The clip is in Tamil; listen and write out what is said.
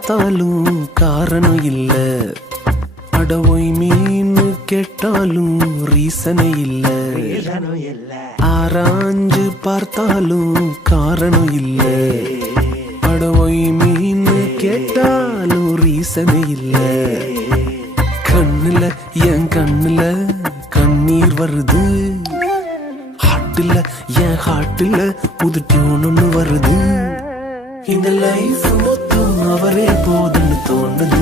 பார்த்தாலும் காரணம் இல்ல, அடவோய் மீன் கேட்டாலும் ரீசனே இல்ல, ஆராய்ஞ்சு பார்த்தாலும் காரணம் இல்ல, அடவோய் மீன் கேட்டாலும் ரீசனே இல்ல. கண்ணுல என் கண்ணுல கண்ணீர் வருது, ஹாட்டுல என் ஹாட்டுல புது டியூன் ஒண்ணு வருது. இந்த லைஃப் மொத்தம் அவரே போதுன்னு தோணுது.